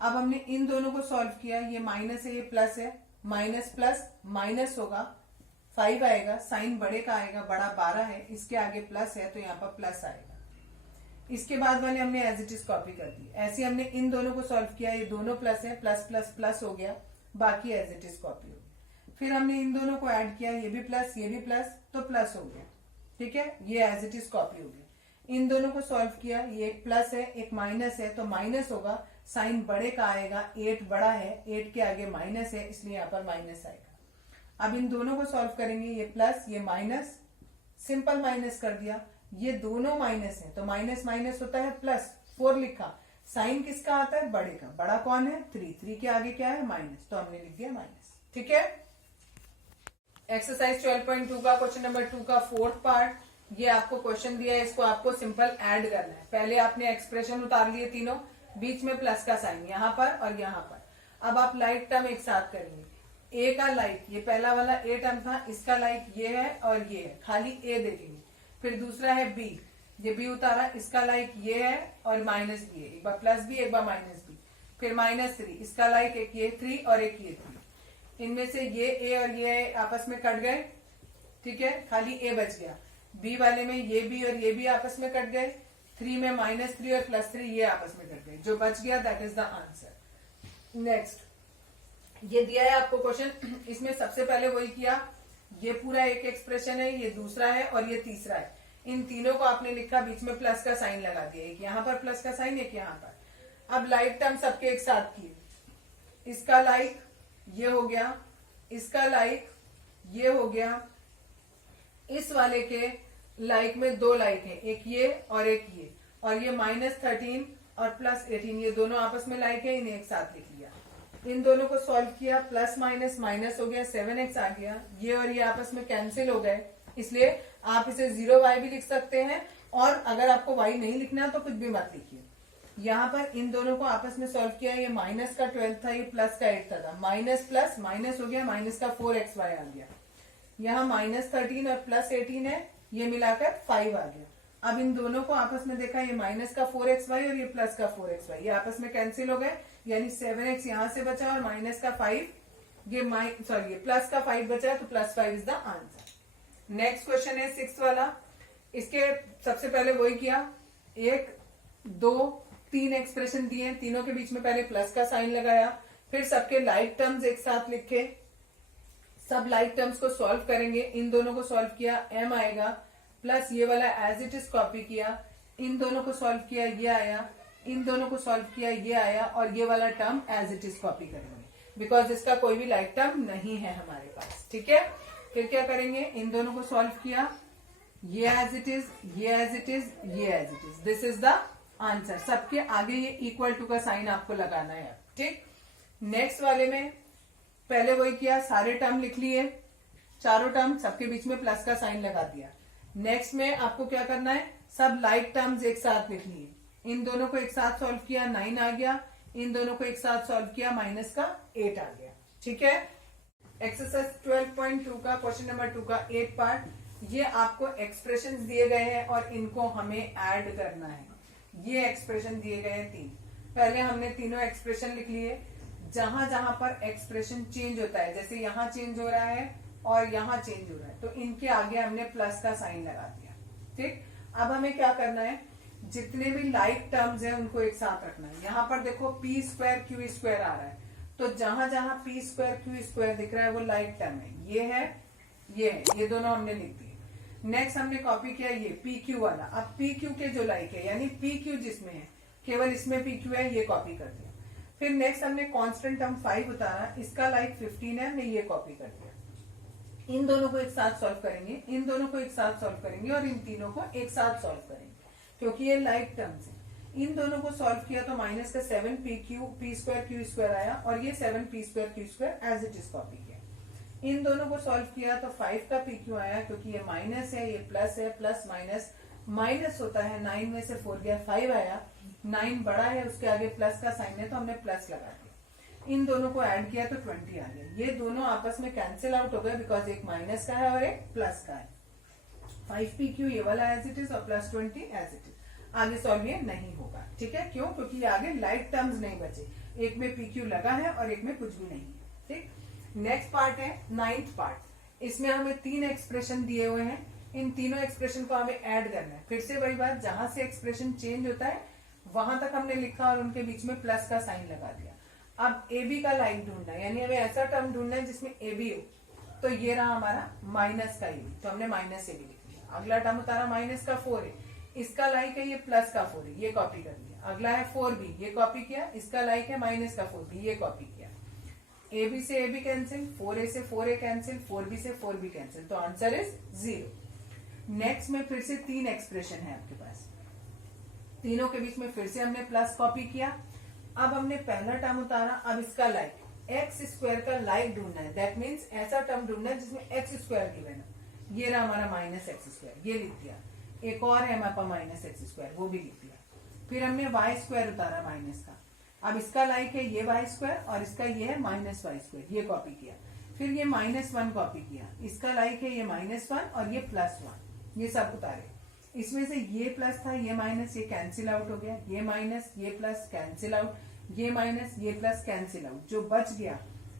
अब हमने इन दोनों को सॉल्व किया, ये माइनस है, ये प्लस है, माइनस प्लस माइनस होगा, 5 आएगा, साइन बड़े का आएगा, बड़ा 12 है, इसके आगे प्लस है तो यहाँ पर प्लस आएगा। इसके बाद वाले हमने एज इट इज कॉपी कर दी। ऐसे हमने इन दोनों को सॉल्व किया, ये दोनों प्लस है, प्लस प्लस प्लस हो गया, बाकी एज इट इज कॉपी हो गया। फिर हमने इन दोनों को ऐड किया, ये भी प्लस ये भी प्लस, तो प्लस हो गया, ठीक है, ये एज इट इज कॉपी हो गया। इन दोनों को सॉल्व किया, ये एक प्लस है एक माइनस है, तो माइनस होगा, साइन बड़े का आएगा, 8 बड़ा है, 8 के आगे माइनस है, इसलिए यहाँ पर माइनस आएगा। अब इन दोनों को सॉल्व करेंगे, ये प्लस ये माइनस, सिंपल माइनस कर दिया, ये दोनों माइनस है तो माइनस माइनस होता है प्लस, 4 लिखा, साइन किसका आता है, बड़े का, बड़ा कौन है 3, 3 के आगे क्या है माइनस, तो हमने लिख दिया माइनस, ठीक है। एक्सरसाइज 12.2 का क्वेश्चन नंबर 2 का 4th पार्ट, ये आपको क्वेश्चन दिया है, इसको आपको सिंपल ऐड करना है। पहले आपने एक्सप्रेशन उतार लिए तीनों, बीच में प्लस का साइन यहाँ पर और यहाँ पर। अब आप लाइक टर्म एक साथ करेंगे, ए का लाइक, ये पहला वाला ए टर्म था, इसका लाइक ये है और ये है, खाली ए दे देंगे। फिर दूसरा है बी, ये बी उतारा, इसका लाइक ये है और माइनस बी है, एक बार प्लस बी एक बार माइनस बी। फिर -3, इसका लाइक एक ये 3 और एक ये 3, इनमें से ये ए और ये आपस में कट गए, ठीक है, खाली ए बच गया। बी वाले में ये बी और ये भी आपस में कट गए, 3 में -3 और +3 ये आपस में कट गए, जो बच गया that is the answer. Next, ये दिया है आपको क्वेश्चन, इसमें सबसे पहले वही किया, ये पूरा एक एक्सप्रेशन है, ये दूसरा है और ये तीसरा है, इन तीनों को आपने लिखा, बीच में प्लस का साइन लगा दिया, एक यहाँ पर प्लस का साइन एक यहाँ पर। अब लाइक टर्म सबके एक साथ किए, इसका लाइक ये हो गया, इसका लाइक ये हो गया, इस वाले के लाइक में 2 लाइक है, एक ये और एक ये, और ये -13 और +18, ये दोनों आपस में लाइक है, इन्हें एक साथ लिख लिया। इन दोनों को सॉल्व किया, प्लस माइनस माइनस हो गया, 7x आ गया, ये और ये आपस में कैंसिल हो गए, इसलिए आप इसे 0y भी लिख सकते हैं, और अगर आपको y नहीं लिखना तो कुछ भी मत लिखिए। यहाँ पर इन दोनों को आपस में सॉल्व किया, ये माइनस का 12 था, ये प्लस का 8 था, माइनस प्लस माइनस हो गया, माइनस का 4xy आ गया, यहाँ -13 और +18 है, ये मिलाकर 5 आ गया। अब इन दोनों को आपस में देखा, ये माइनस का 4xy और ये प्लस का 4xy, ये आपस में कैंसिल हो गए, यानी 7x यहाँ से बचा और माइनस का 5, ये प्लस का 5 बचा, तो +5 is the answer. Next question है 6th वाला, इसके सबसे पहले वही किया, 1 2 3 एक्सप्रेशन दिए, तीनों के बीच में पहले प्लस का साइन लगाया, फिर सबके लाइक टर्म्स एक साथ लिखे, सब लाइक टर्म्स को सॉल्व करेंगे, इन दोनों को सॉल्व किया, m आएगा, प्लस ये वाला एज इट इज कॉपी किया, इन दोनों को सॉल्व किया, ये आया, इन दोनों को सॉल्व किया, ये आया, और ये वाला term as it is copy करेंगे, बिकॉज इसका कोई भी लाइक टर्म नहीं है हमारे पास, ठीक है। फिर क्या करेंगे, इन दोनों को सॉल्व किया, ये एज इट इज, ये एज इट इज, ये as it is, this is the answer. सबके आगे ये इक्वल टू का साइन आपको लगाना है, ठीक। नेक्स्ट वाले में पहले वही किया, सारे टर्म लिख लिए, चारों टर्म, सबके बीच में प्लस का साइन लगा दिया। नेक्स्ट में आपको क्या करना है, सब लाइक टर्म्स एक साथ लिख लिए, इन दोनों को एक साथ सॉल्व किया, 9 आ गया, इन दोनों को एक साथ सॉल्व किया, माइनस का 8 आ गया, ठीक है। एक्सरसाइज 12.2 का क्वेश्चन नंबर 2 का 8th पार्ट, ये आपको एक्सप्रेशंस दिए गए हैं और इनको हमें ऐड करना है। ये एक्सप्रेशन दिए गए हैं 3, पहले हमने तीनों एक्सप्रेशन लिख लिए, जहां जहां पर एक्सप्रेशन चेंज होता है, जैसे यहाँ चेंज हो रहा है और यहाँ चेंज हो रहा है, तो इनके आगे हमने प्लस का साइन लगा दिया, ठीक। अब हमें क्या करना है, जितने भी लाइक टर्म्स हैं उनको एक साथ रखना है। यहाँ पर देखो p² q² आ रहा है, तो जहां जहां p² q² दिख रहा है वो लाइक टर्म है, ये है, ये है, ये दोनों हमने लिख दिए। नेक्स्ट हमने कॉपी किया ये pq वाला, अब pq के जो लाइक है, यानी pq जिसमें है, केवल इसमें pq है, ये कॉपी कर दिया। फिर नेक्स्ट हमने कांस्टेंट टर्म 5 उतारा, इसका लाइक 15 है, हमने ये कॉपी कर दिया। इन दोनों को एक साथ सॉल्व करेंगे, इन दोनों को एक साथ सॉल्व करेंगे और इन तीनों को एक साथ सॉल्व करेंगे, क्योंकि ये लाइक टर्म्स है। इन दोनों को सॉल्व किया तो माइनस का 7 पी स्क्वायर क्यू स्क्वायर आया और ये 7 p square q square as it is copy किया। इन दोनों को सॉल्व किया तो 5 का पी क्यू आया, क्योंकि ये माइनस है ये प्लस है, प्लस माइनस माइनस होता है, 9 में से 4 गया 5 आया, 9 बड़ा है उसके आगे प्लस का साइन है तो हमने प्लस लगा दिया। इन दोनों को ऐड किया तो 20 आ गया। ये दोनों आपस में कैंसिल आउट हो गए बिकॉज एक माइनस का है और एक प्लस का है। 5 पी क्यू ये वाला एज इट इज और प्लस 20 एज इट इज। आगे सॉल्व ये नहीं होगा, ठीक है, क्यों? क्योंकि आगे लाइक टर्म्स नहीं बचे, एक में पी क्यू लगा है और एक में कुछ भी नहीं है, ठीक। नेक्स्ट पार्ट है 9th पार्ट। इसमें हमें 3 एक्सप्रेशन दिए हुए हैं, इन तीनों एक्सप्रेशन को हमें ऐड करना है। फिर से वही बात, जहां से एक्सप्रेशन चेंज होता है वहां तक हमने लिखा और उनके बीच में प्लस का साइन लगा दिया। अब ए बी का लाइक ढूंढना है, यानी हमें ऐसा टर्म ढूंढना है जिसमें ए बी हो। तो ये रहा हमारा माइनस का ए बी, तो हमने माइनस ए बी लिख लिया। अगला टर्म उतारा माइनस का 4 है, इसका लाइक है ये प्लस का 4 है, ये कॉपी कर लिया। अगला है 4b, ये कॉपी किया, इसका लाइक है माइनस का 4b, ये कॉपी किया। ए बी से ए बी कैंसिल, 4a से 4a कैंसिल, 4b से 4b कैंसिल, तो आंसर इज 0। नेक्स्ट में फिर से 3 एक्सप्रेशन है आपके पास, तीनों के बीच में फिर से हमने प्लस कॉपी किया। अब हमने पहला टर्म उतारा, अब इसका लाइक एक्स स्क्वायर का लाइक ढूंढना है, दैट मीन्स ऐसा टर्म ढूंढना है जिसमें एक्स स्क्वायर गिवन है। ये रहा हमारा माइनस एक्स स्क्वायर, ये लिख दिया। एक और है हमारे पास माइनस एक्स स्क्वायर, वो भी लिख दिया। फिर हमने वाई स्क्वायर उतारा माइनस का, अब इसका लाइक है ये वाई स्क्वायर और इसका ये है माइनस वाई स्क्वायर, ये कॉपी किया। फिर ये -1 कॉपी किया, इसका लाइक है ये -1 और ये +1, ये सब उतारे। इसमें से ये प्लस था, ये माइनस, ये कैंसिल आउट हो गया, ये माइनस ये प्लस कैंसिल आउट, ये माइनस ये प्लस कैंसिल आउट। जो बच गया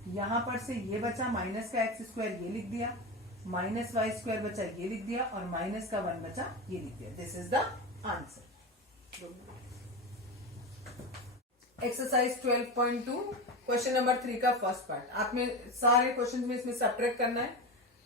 यहाँ पर से ये बचा माइनस का एक्स स्क्वायर, ये लिख दिया, माइनस वाई स्क्वायर बचा, ये लिख दिया, और माइनस का 1 बचा, ये लिख दिया। This is the answer. Exercise 12.2 question number 3 का फर्स्ट पार्ट। आपने सारे क्वेश्चन में इसमें सब्ट्रैक्ट करना है।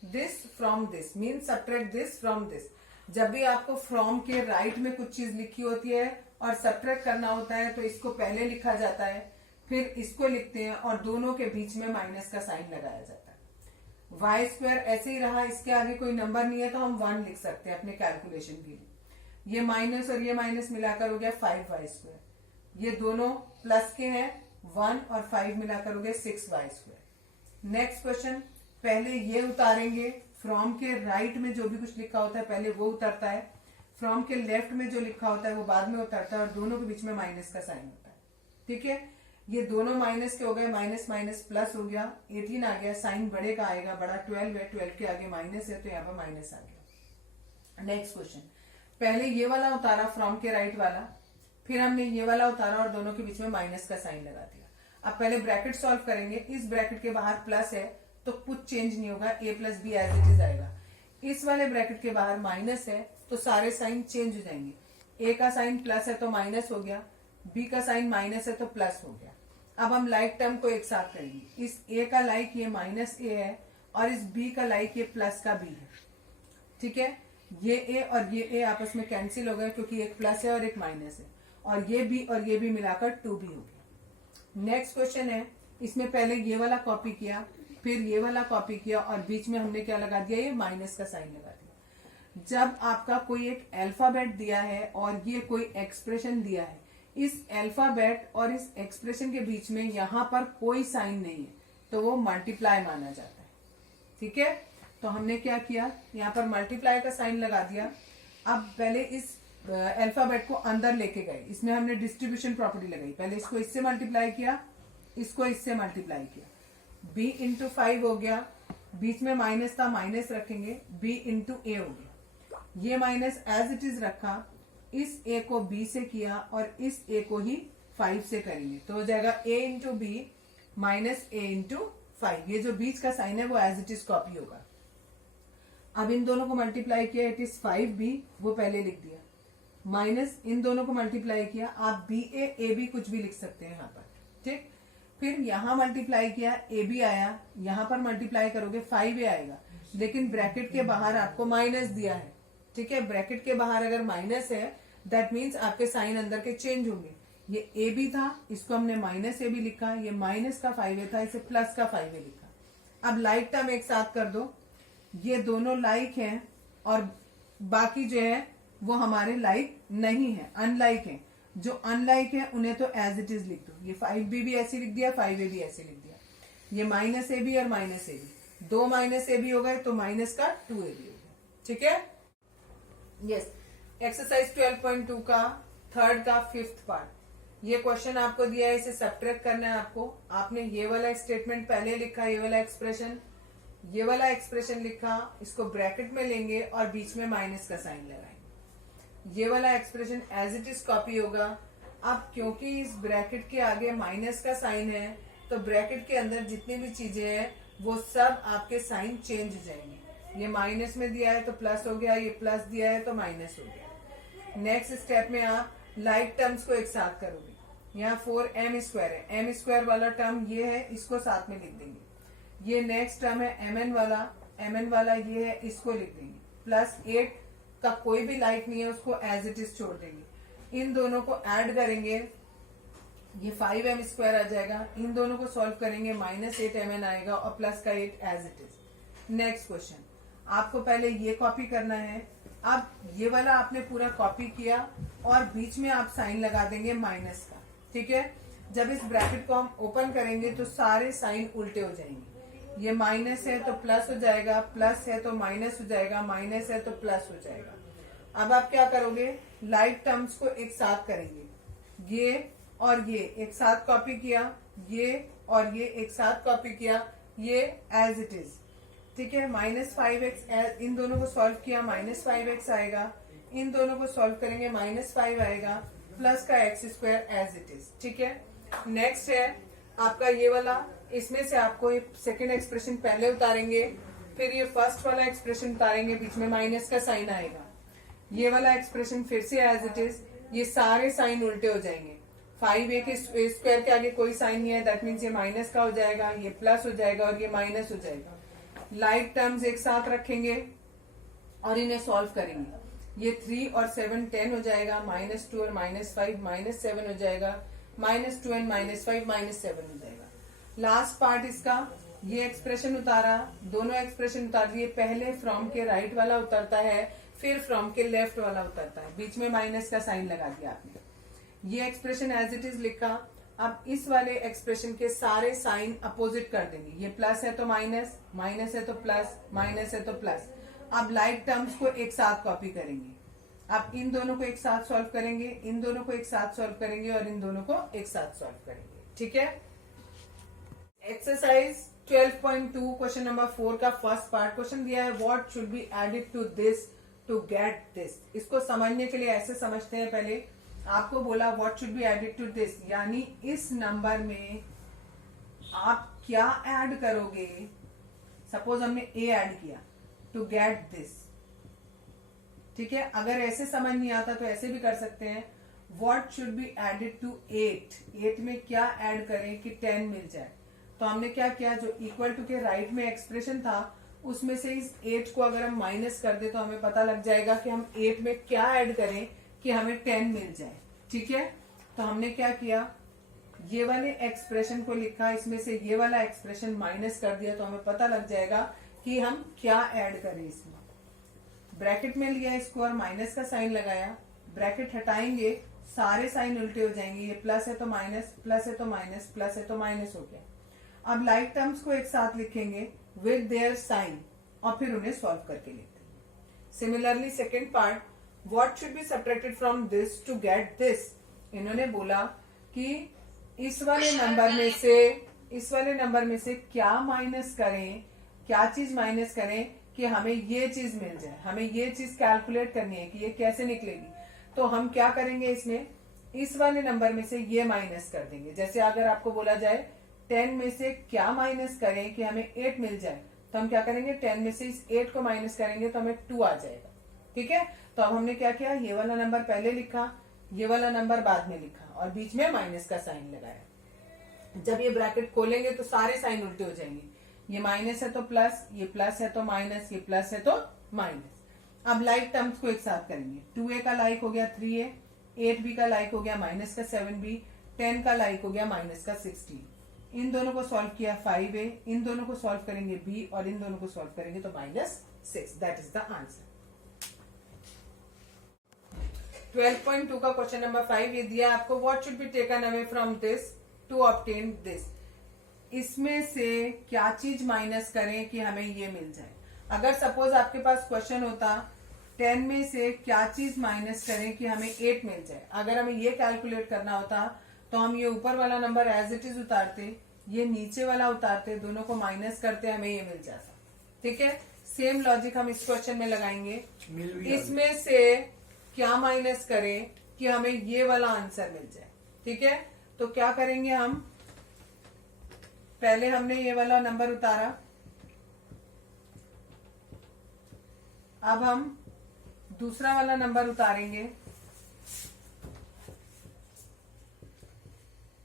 This from this mean subtract this from this. जब भी आपको फ्रॉम के राइट में कुछ चीज लिखी होती है और सब्ट्रैक्ट करना होता है तो इसको पहले लिखा जाता है, फिर इसको लिखते हैं और दोनों के बीच में माइनस का साइन लगाया जाता है। वाई स्क्वायर ऐसे ही रहा, इसके आगे कोई नंबर नहीं है तो हम 1 लिख सकते हैं अपने कैलकुलेशन के लिए। ये माइनस और ये माइनस मिलाकर हो गया 5y स्क्वायर, ये दोनों प्लस के हैं, 1 और 5 मिलाकर हो गया 6y स्क्वायर। नेक्स्ट क्वेश्चन, पहले ये उतारेंगे, फ्रॉम के राइट में जो भी कुछ लिखा होता है पहले वो उतरता है, फ्रॉम के लेफ्ट में जो लिखा होता है वो बाद में उतरता है, और दोनों के बीच में माइनस का साइन होता है, ठीक है। ये दोनों माइनस के हो गए, माइनस माइनस प्लस हो गया, 18 आ गया, साइन बड़े का आएगा, बड़ा 12 है, 12 के आगे माइनस है तो यहाँ पर माइनस आ गया। नेक्स्ट क्वेश्चन, पहले ये वाला उतारा फ्रॉम के राइट वाला, फिर हमने ये वाला उतारा और दोनों के बीच में माइनस का साइन लगा दिया। अब पहले ब्रैकेट सॉल्व करेंगे, इस ब्रैकेट के बाहर प्लस है तो कुछ चेंज नहीं होगा, a plus b as it is आएगा। इस वाले ब्रैकेट के बाहर माइनस है तो सारे साइन चेंज हो जाएंगे, a का साइन प्लस है तो माइनस हो गया, b का साइन माइनस है तो प्लस हो गया। अब हम लाइक टर्म को एक साथ करेंगे, इस a का लाइक ये माइनस a है और इस b का लाइक ये प्लस का b है, ठीक है। ये a और ये a आपस में कैंसिल हो गए क्योंकि एक प्लस है और एक माइनस है, और ये b और ये b मिलाकर 2b हो गया। नेक्स्ट क्वेश्चन है, इसमें पहले ये वाला कॉपी किया, फिर ये वाला कॉपी किया और बीच में हमने क्या लगा दिया, ये माइनस का साइन लगा दिया। जब आपका कोई एक अल्फाबेट दिया है और ये कोई एक्सप्रेशन दिया है, इस अल्फाबेट और इस एक्सप्रेशन के बीच में यहाँ पर कोई साइन नहीं है तो वो मल्टीप्लाई माना जाता है, ठीक है। तो हमने क्या किया, यहाँ पर मल्टीप्लाई का साइन लगा दिया। अब पहले इस अल्फाबेट को अंदर लेके गए, इसमें हमने डिस्ट्रीब्यूशन प्रॉपर्टी लगाई, पहले इसको इससे मल्टीप्लाई किया, इसको इससे मल्टीप्लाई किया, b इंटू 5 हो गया, बीच में माइनस था माइनस रखेंगे, b इंटू ए हो गया, ये माइनस एज इट इज रखा, इस a को b से किया और इस a को ही 5 से करेंगे तो हो जाएगा a into b minus a into 5। ये जो बीच का साइन है वो एज इट इज कॉपी होगा। अब इन दोनों को मल्टीप्लाई किया, इट इज 5b, वो पहले लिख दिया, माइनस इन दोनों को मल्टीप्लाई किया, आप ba ab कुछ भी लिख सकते हैं यहाँ पर, ठीक। फिर यहाँ मल्टीप्लाई किया, ए बी आया, यहाँ पर मल्टीप्लाई करोगे 5a आएगा, लेकिन ब्रैकेट के बाहर आपको माइनस दिया है, ठीक है। ब्रैकेट के बाहर अगर माइनस है दैट मीन्स आपके साइन अंदर के चेंज होंगे। ये ए बी था, इसको हमने माइनस ए बी लिखा, ये माइनस का 5a था, इसे प्लस का 5a लिखा। अब लाइक टर्म एक साथ कर दो, ये दोनों लाइक हैं और बाकी जो है वो हमारे लाइक नहीं है, अनलाइक है। जो अनलाइक है उन्हें तो एज इट इज लिख दो। ये 5b भी ऐसे लिख दिया, 5a भी ऐसे लिख दिया। ये माइनस ए बी और माइनस ए बी, दो माइनस ए बी हो गए तो माइनस का 2a बी हो गया। ठीक है, यस। एक्सरसाइज 12.2 का थर्ड का फिफ्थ पार्ट, ये क्वेश्चन आपको दिया है, इसे सब्ट्रैक्ट करना है आपको। आपने ये वाला स्टेटमेंट पहले लिखा, ये वाला एक्सप्रेशन लिखा, इसको ब्रैकेट में लेंगे और बीच में माइनस का साइन लगाएंगे। ये वाला expression as it is copy होगा। अब क्योंकि इस ब्रैकेट के आगे माइनस का साइन है तो ब्रैकेट के अंदर जितनी भी चीजें हैं वो सब आपके साइन चेंज हो जाएंगे। ये माइनस में दिया है तो प्लस हो गया, ये प्लस दिया है तो माइनस हो गया। नेक्स्ट स्टेप में आप लाइक टर्म्स को एक साथ करोगे। यहाँ 4m² है, m² वाला टर्म ये है, इसको साथ में लिख देंगे। ये नेक्स्ट टर्म है mn वाला ये है, इसको लिख देंगे। प्लस 8 का कोई भी लाइक नहीं है, उसको एज इट इज छोड़ देंगे। इन दोनों को ऐड करेंगे, ये 5m² आ जाएगा। इन दोनों को सॉल्व करेंगे, -8mn आएगा और प्लस का 8 as it is. Next question, आपको पहले ये कॉपी करना है। अब ये वाला आपने पूरा कॉपी किया और बीच में आप साइन लगा देंगे माइनस का। ठीक है, जब इस ब्रैकेट को हम ओपन करेंगे तो सारे साइन उल्टे हो जाएंगे। ये माइनस है तो प्लस हो जाएगा, प्लस है तो माइनस हो जाएगा, माइनस है तो प्लस हो जाएगा। अब आप क्या करोगे, लाइक टर्म्स को एक साथ करेंगे। ये और ये एक साथ कॉपी किया, ये और ये एक साथ कॉपी किया, ये एज इट इज। ठीक है, -5x, इन दोनों को सॉल्व किया, -5x आएगा। इन दोनों को सॉल्व करेंगे, -5 आएगा, प्लस का x² एज इट इज। ठीक है, नेक्स्ट है आपका ये वाला, इसमें से आपको ये सेकेंड एक्सप्रेशन पहले उतारेंगे, फिर ये फर्स्ट वाला एक्सप्रेशन उतारेंगे, बीच में माइनस का साइन आएगा। ये वाला एक्सप्रेशन फिर से एज इट इज, ये सारे साइन उल्टे हो जाएंगे। 5a के स्क्वायर के आगे कोई साइन नहीं है, दैट मीन्स ये माइनस का हो जाएगा, ये प्लस हो जाएगा और ये माइनस हो जाएगा। लाइक टर्म्स एक साथ रखेंगे और इन्हें सॉल्व करेंगे। ये 3 और 7 10 हो जाएगा, -2 और -5 -7 हो जाएगा, -2 एंड -5 -7 हो जाएगा। लास्ट पार्ट इसका, ये एक्सप्रेशन उतारा, दोनों एक्सप्रेशन उतार दिए। पहले फ्रॉम के राइट वाला उतरता है, फिर फ्रॉम के लेफ्ट वाला उतरता है, बीच में माइनस का साइन लगा दिया आपने। ये एक्सप्रेशन एज इट इज लिखा। अब इस वाले एक्सप्रेशन के सारे साइन अपोजिट कर देंगे। ये प्लस है तो माइनस, माइनस है तो प्लस, माइनस है तो प्लस। अब लाइक टर्म्स को एक साथ कॉपी करेंगे। अब इन दोनों को एक साथ सॉल्व करेंगे, इन दोनों को एक साथ सॉल्व करेंगे और इन दोनों को एक साथ सॉल्व करेंगे। ठीक है, एक्सरसाइज 12.2 क्वेश्चन नंबर 4 का फर्स्ट पार्ट क्वेश्चन दिया है, what should be added to this to get this. इसको समझने के लिए ऐसे समझते हैं, पहले आपको बोला what should be added to this, यानी इस नंबर में आप क्या ऐड करोगे। सपोज हमने a ऐड किया टू गेट दिस। ठीक है, अगर ऐसे समझ नहीं आता तो ऐसे भी कर सकते हैं, what should be added to 8 में क्या ऐड करें कि 10 मिल जाए। तो हमने क्या किया, जो इक्वल टू के राइट में एक्सप्रेशन था उसमें से इस 8 को अगर हम माइनस कर दे तो हमें पता लग जाएगा कि हम 8 में क्या ऐड करें कि हमें 10 मिल जाए। ठीक है, तो हमने क्या किया, ये वाले एक्सप्रेशन को लिखा, इसमें से ये वाला एक्सप्रेशन माइनस कर दिया तो हमें पता लग जाएगा कि हम क्या ऐड करें। इसमें ब्रैकेट में लिया इसको और माइनस का साइन लगाया, ब्रैकेट हटाएंगे सारे साइन उल्टे हो जाएंगे। ये प्लस है तो माइनस, प्लस है तो माइनस, प्लस है तो माइनस हो गया। अब लाइक टर्म्स को एक साथ लिखेंगे विद देयर साइन और फिर उन्हें सॉल्व करके लिखते हैं। Similarly second part, what should be subtracted from this to get this. इन्होंने बोला कि इस वाले नंबर में से क्या माइनस करें, क्या चीज माइनस करें कि हमें ये चीज मिल जाए। हमें ये चीज कैलकुलेट करनी है कि ये कैसे निकलेगी। तो हम क्या करेंगे, इसमें इस वाले नंबर में से ये माइनस कर देंगे। जैसे अगर आपको बोला जाए 10 में से क्या माइनस करें कि हमें 8 मिल जाए, तो हम क्या करेंगे, 10 में से इस 8 को माइनस करेंगे तो हमें 2 आ जाएगा। ठीक है, तो अब हमने क्या किया, ये वाला नंबर पहले लिखा, ये वाला नंबर बाद में लिखा और बीच में माइनस का साइन लगाया। जब ये ब्रैकेट खोलेंगे तो सारे साइन उल्टे हो जाएंगे। ये माइनस है तो प्लस, ये प्लस है तो माइनस, ये प्लस है तो माइनस। अब लाइक टर्म्स को एक साथ करेंगे। 2a का लाइक हो गया 3a, 8b का लाइक हो गया माइनस का 7b, 10 का लाइक हो गया माइनस का 16। इन दोनों को सॉल्व किया 5a, इन दोनों को सॉल्व करेंगे b और इन दोनों को सॉल्व करेंगे तो -6। That is the answer. 12.2 का क्वेश्चन नंबर 5 ये दिया आपको, what should be taken away from this to obtain this. इसमें से क्या चीज माइनस करें कि हमें ये मिल जाए। अगर सपोज आपके पास क्वेश्चन होता 10 में से क्या चीज माइनस करें कि हमें 8 मिल जाए, अगर हमें ये कैलकुलेट करना होता तो हम ये ऊपर वाला नंबर एज इट इज उतारते, ये नीचे वाला उतारते, दोनों को माइनस करते, हमें ये मिल जाता। ठीक है, सेम लॉजिक हम इस क्वेश्चन में लगाएंगे। इसमें से क्या माइनस करें कि हमें ये वाला आंसर मिल जाए। ठीक है, तो क्या करेंगे हम, पहले हमने ये वाला नंबर उतारा, अब हम दूसरा वाला नंबर उतारेंगे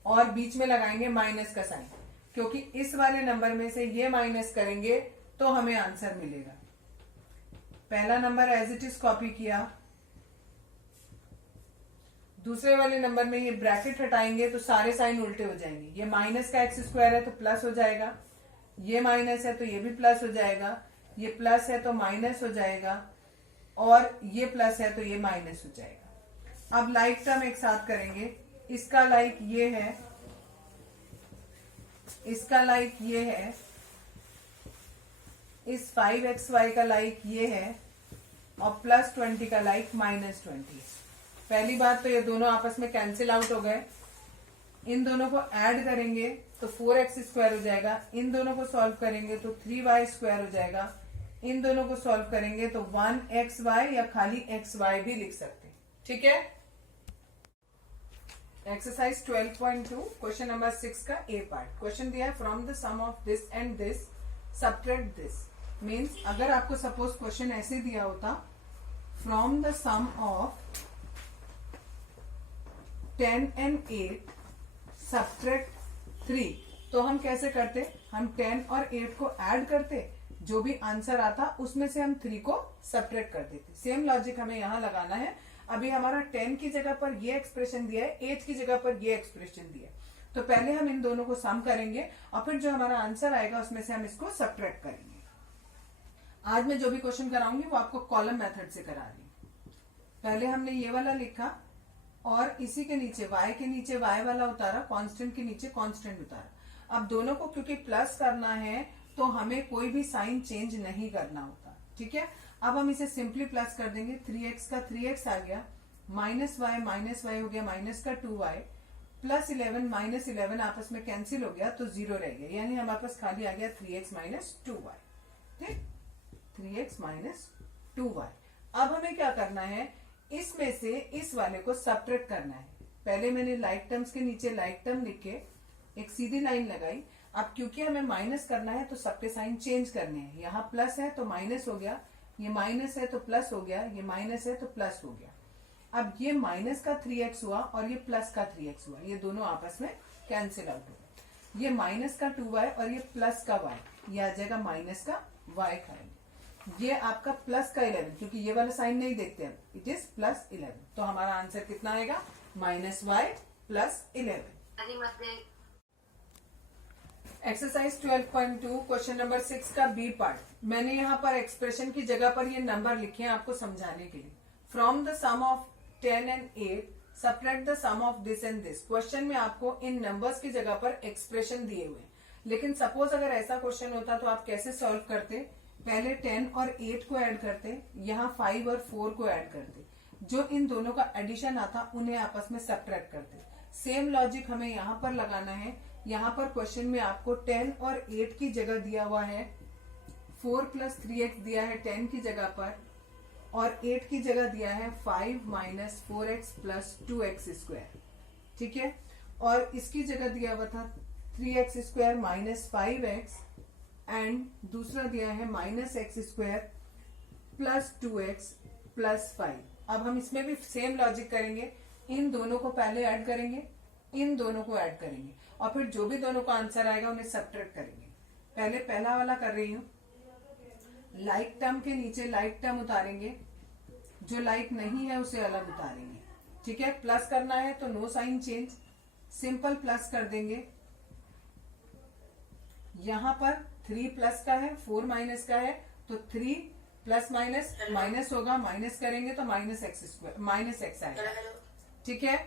और बीच में लगाएंगे माइनस का साइन, क्योंकि इस वाले नंबर में से ये माइनस करेंगे तो हमें आंसर मिलेगा। पहला number as it is copy किया, दूसरे वाले नंबर में ये ब्रैकेट हटाएंगे तो सारे साइन उल्टे हो जाएंगे। ये माइनस का एक्स स्क्वायर है तो प्लस हो जाएगा, ये माइनस है तो ये भी प्लस हो जाएगा, ये प्लस है तो माइनस हो जाएगा, और ये प्लस है तो ये माइनस हो जाएगा। अब लाइक टर्म एक साथ करेंगे, इसका लाइक ये है, इसका लाइक ये है, इस 5xy का लाइक ये है, और प्लस 20 का लाइक माइनस 20। पहली बात तो ये दोनों आपस में कैंसिल आउट हो गए। इन दोनों को ऐड करेंगे तो 4x स्क्वायर हो जाएगा, इन दोनों को सॉल्व करेंगे तो 3y स्क्वायर हो जाएगा, इन दोनों को सॉल्व करेंगे तो 1xy या खाली xy भी लिख सकते हैं। ठीक है, एक्सरसाइज 12.2 क्वेश्चन नंबर 6 का ए पार्ट। क्वेश्चन दिया है from the sum of this and this subtract this. Means अगर आपको सपोज क्वेश्चन ऐसे दिया होता, from the sum of 10 and 8 subtract 3, तो हम कैसे करते, हम 10 और 8 को ऐड करते, जो भी आंसर आता उसमें से हम 3 को सब्ट्रैक्ट कर देते। सेम लॉजिक हमें यहां लगाना है। अभी हमारा 10 की जगह पर ये एक्सप्रेशन दिया है, 8 की जगह पर ये एक्सप्रेशन दिया है, तो पहले हम इन दोनों को सम करेंगे और फिर जो हमारा आंसर आएगा उसमें से हम इसको सब्ट्रैक्ट करेंगे। आज मैं जो भी क्वेश्चन कराऊंगी वो आपको कॉलम मेथड से करा रही हूं। पहले हमने ये वाला लिखा और इसी के नीचे y के नीचे y वाला उतारा, कांस्टेंट के नीचे कांस्टेंट उतारा। अब दोनों को क्योंकि प्लस करना है तो हमें कोई भी साइन चेंज नहीं करना होता। ठीक है, अब हम इसे सिंपली प्लस कर देंगे। 3x का 3x आ गया, माइनस y हो गया माइनस का 2y, प्लस 11 माइनस 11 आपस में कैंसिल हो गया तो 0 रह गया, यानी हमारे पास खाली आ गया 3x माइनस 2y। ठीक, 3x माइनस 2y। अब हमें क्या करना है, इसमें से इस वाले को सब्ट्रैक्ट करना है। पहले मैंने लाइक टर्म्स के नीचे लाइक टर्म लिख के एक सीधी लाइन लगाई। अब क्योंकि हमें माइनस करना है तो सबके साइन चेंज करने हैं। यहाँ प्लस है तो माइनस हो गया, ये माइनस है तो प्लस हो गया, ये माइनस है तो प्लस हो गया। अब ये माइनस का 3x हुआ और ये प्लस का 3x हुआ, ये दोनों आपस में कैंसिल आउट हो गए। ये माइनस का 2y और ये प्लस का y, ये आ जाएगा माइनस का y खाएंगे। ये आपका प्लस का 11, क्योंकि ये वाला साइन नहीं देखते हम, इट इज प्लस 11, तो हमारा आंसर कितना आएगा, minus y plus 11। Exercise 12.2 question number 6 का बी पार्ट। मैंने यहाँ पर एक्सप्रेशन की जगह पर ये नंबर लिखे हैं आपको समझाने के लिए। From the sum of 10 and 8 subtract the sum of this and this. Question में आपको इन नंबर्स की जगह पर एक्सप्रेशन दिए हुए हैं, लेकिन सपोज अगर ऐसा क्वेश्चन होता तो आप कैसे सॉल्व करते, पहले 10 और 8 को ऐड करते, यहाँ 5 और 4 को ऐड करते, जो इन दोनों का एडिशन आता उन्हें आपस में सब्ट्रैक्ट करते। सेम लॉजिक हमें यहाँ पर लगाना है। यहाँ पर क्वेश्चन में आपको 10 और 8 की जगह दिया हुआ है 4 प्लस 3x दिया है 10 की जगह पर, और 8 की जगह दिया है 5 minus 4x plus 2x square. ठीक है, और इसकी जगह दिया हुआ था 3x square minus 5x and दूसरा दिया है minus x square plus 2x plus 5। अब हम इसमें भी सेम लॉजिक करेंगे, इन दोनों को पहले ऐड करेंगे, इन दोनों को ऐड करेंगे, और फिर जो भी दोनों का आंसर आएगा उन्हें सब्ट्रैक्ट करेंगे। पहले पहला वाला कर रही हूं, लाइक टर्म के नीचे लाइक टर्म उतारेंगे, जो लाइक नहीं है उसे अलग उतारेंगे। ठीक है, प्लस करना है तो no sign change, simple plus कर देंगे। यहां पर 3 प्लस का है, 4 माइनस का है, तो 3 प्लस माइनस माइनस होगा, माइनस करेंगे तो minus x square minus x आएगा। ठीक है,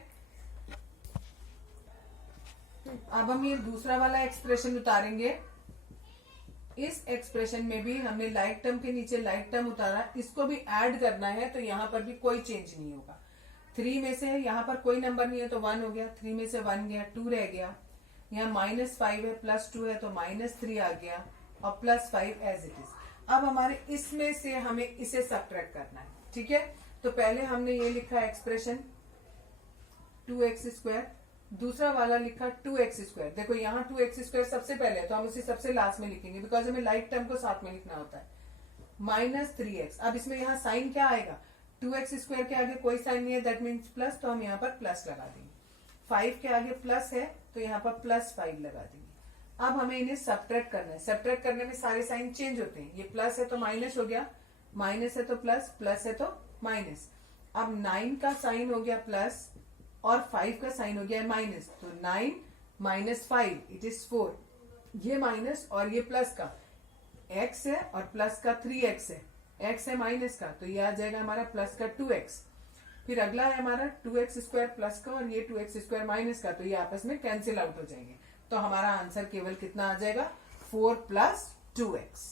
अब हम ये दूसरा वाला एक्सप्रेशन उतारेंगे। इस एक्सप्रेशन में भी हमने लाइक टर्म के नीचे लाइक टर्म उतारा, इसको भी ऐड करना है तो यहाँ पर भी कोई चेंज नहीं होगा। 3 में से यहाँ पर कोई नंबर नहीं है तो 1 हो गया, 3 में से 1 गया, 2 रह गया। यहाँ -5 है, +2 है तो -3 आ गया और +5 एज इट इज। अब हमारे इसमें से हमें इसे सब्ट्रैक्ट करना है। ठीक है, तो पहले हमने ये लिखा एक्सप्रेशन 2x², दूसरा वाला लिखा 2x²। देखो यहाँ 2x² सबसे पहले है तो हम उसे सबसे लास्ट में लिखेंगे, बिकॉज हमें लाइक टर्म को साथ में लिखना होता है। -3x, अब इसमें यहाँ साइन क्या आएगा, 2x² के आगे कोई साइन नहीं है, दैट मीन्स प्लस, तो हम यहाँ पर प्लस लगा देंगे। 5 के आगे प्लस है तो यहाँ पर +5 लगा देंगे। अब हमें इन्हें सब्ट्रैक्ट करना है। सब्ट्रैक्ट करने में सारे साइन चेंज होते हैं। ये प्लस है तो माइनस हो गया, माइनस है तो प्लस, प्लस है तो माइनस। अब 9 का साइन हो गया प्लस और 5 का साइन हो गया माइनस, तो 9 - 5 इट इज 4। ये माइनस और ये प्लस का x है और प्लस का 3x है, x है माइनस का तो ये आ जाएगा हमारा प्लस का 2x। फिर अगला है हमारा 2x² प्लस का और ये 2x² माइनस का, तो ये आपस में कैंसिल आउट हो जाएंगे। तो हमारा आंसर केवल कितना आ जाएगा, 4 + 2x।